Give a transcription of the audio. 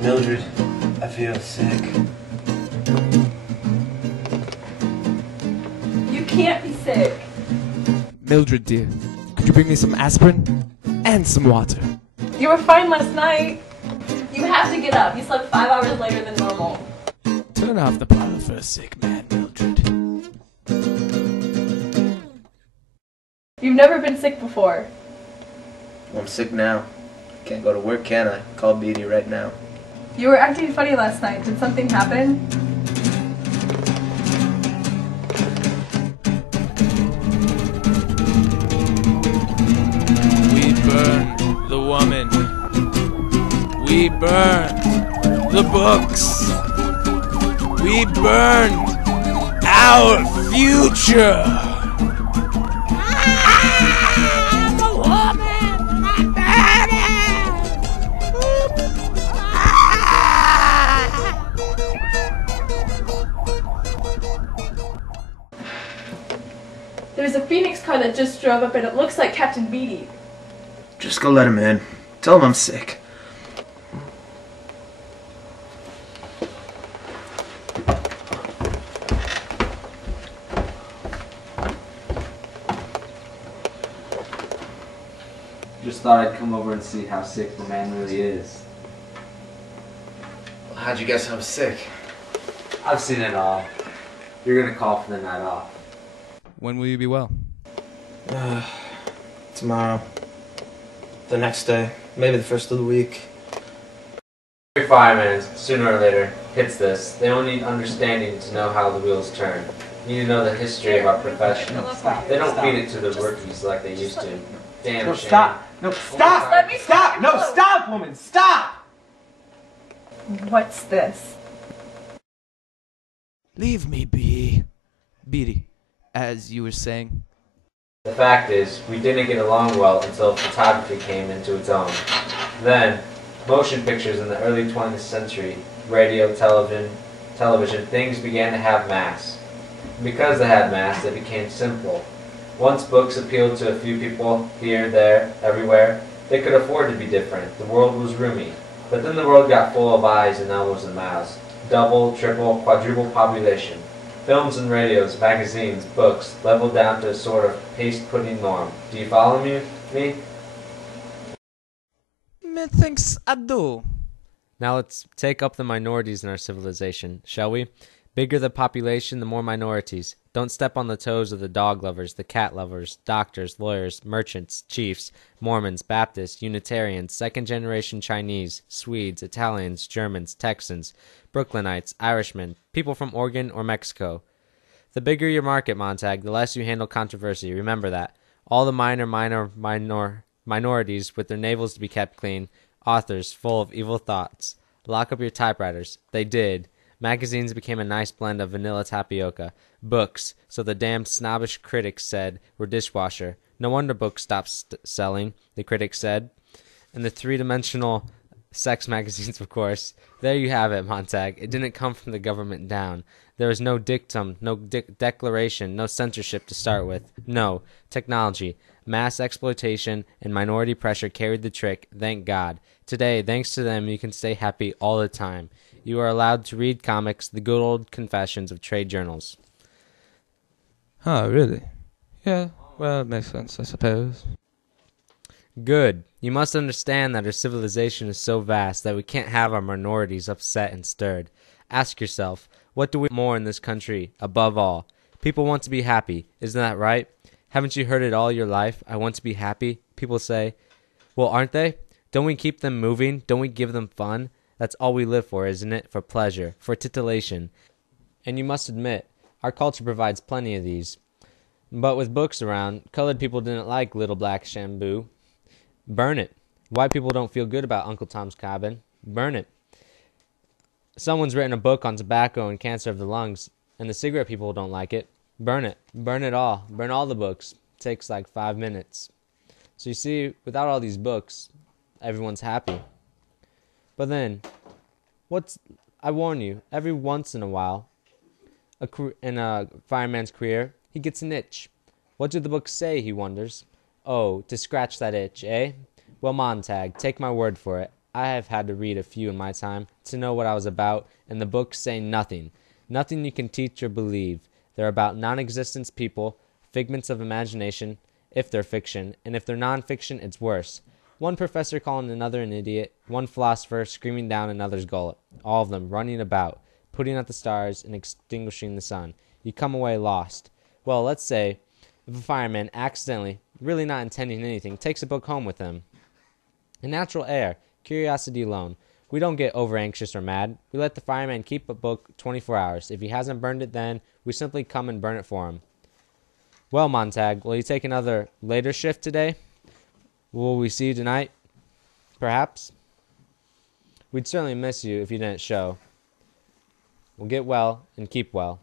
Mildred, I feel sick. You can't be sick. Mildred, dear, could you bring me some aspirin and some water? You were fine last night. You have to get up. You slept 5 hours later than normal. Turn off the bottle for a sick man, Mildred. You've never been sick before. I'm sick now. Can't go to work, can I? Call Beatty right now. You were acting funny last night. Did something happen? We burned the woman. We burned the books. We burned our future. The woman. There's a Phoenix car that just drove up and it looks like Captain Beatty. Just go let him in. Tell him I'm sick. Just thought I'd come over and see how sick the man really is. How'd you guess I was sick? I've seen it all. You're gonna call for the night off. When will you be well? Tomorrow. The next day. Maybe the first of the week. Every fireman, sooner or later, hits this. They don't need understanding to know how the wheels turn. You need to know the history of our profession. They don't feed it to the rookies like they used to. Damn No, shame. stop! No, stop! Let me Stop! No, stop, woman! Stop! What's this? Leave me be. Beatty, as you were saying. The fact is, we didn't get along well until photography came into its own. Then, motion pictures in the early 20th century, radio, television, things began to have mass. And because they had mass, they became simple. Once books appealed to a few people, here, there, everywhere, they could afford to be different. The world was roomy. But then the world got full of eyes and elbows and mouths. Double, triple, quadruple population. Films and radios, magazines, books, leveled down to a sort of paste-pudding norm. Do you follow me? Methinks I do. Now let's take up the minorities in our civilization, shall we? Bigger the population, the more minorities. Don't step on the toes of the dog lovers, the cat lovers, doctors, lawyers, merchants, chiefs, Mormons, Baptists, Unitarians, second-generation Chinese, Swedes, Italians, Germans, Texans, Brooklynites, Irishmen, people from Oregon or Mexico. The bigger your market, Montag, the less you handle controversy. Remember that. All the minorities with their navels to be kept clean, authors full of evil thoughts. Lock up your typewriters. They did. Magazines became a nice blend of vanilla tapioca. Books, so the damned snobbish critics said, were dishwasher. No wonder books stopped selling, the critics said. And the three-dimensional sex magazines, of course. There you have it, Montag. It didn't come from the government down. There was no dictum, no declaration, no censorship to start with. No. Technology, mass exploitation, and minority pressure carried the trick, thank God. Today, thanks to them, you can stay happy all the time. You are allowed to read comics, the good old confessions of trade journals. Oh, really? Yeah, well, it makes sense, I suppose. Good. You must understand that our civilization is so vast that we can't have our minorities upset and stirred. Ask yourself, what do we want more in this country, above all? People want to be happy. Isn't that right? Haven't you heard it all your life? I want to be happy. People say, well, aren't they? Don't we keep them moving? Don't we give them fun? That's all we live for, isn't it? For pleasure, for titillation. And you must admit, our culture provides plenty of these. But with books around, colored people didn't like Little Black Shampoo. Burn it. White people don't feel good about Uncle Tom's Cabin. Burn it. Someone's written a book on tobacco and cancer of the lungs, and the cigarette people don't like it. Burn it. Burn it all. Burn all the books. It takes like 5 minutes. So you see, without all these books, everyone's happy. But then, I warn you, every once in a while, in a fireman's career, he gets an itch. What do the books say, he wonders? Oh, to scratch that itch, eh? Well, Montag, take my word for it. I have had to read a few in my time to know what I was about, and the books say nothing. Nothing you can teach or believe. They're about non-existence people, figments of imagination, if they're fiction, and if they're non-fiction, it's worse. One professor calling another an idiot, one philosopher screaming down another's gullet, all of them running about, putting out the stars and extinguishing the sun. You come away lost. Well, let's say if a fireman accidentally, really not intending anything, takes a book home with him. A natural air, curiosity alone. We don't get over anxious or mad. We let the fireman keep a book 24 hours. If he hasn't burned it then, we simply come and burn it for him. Well, Montag, will you take another later shift today? Will we see you tonight? Perhaps? We'd certainly miss you if you didn't show. Well, get well and keep well.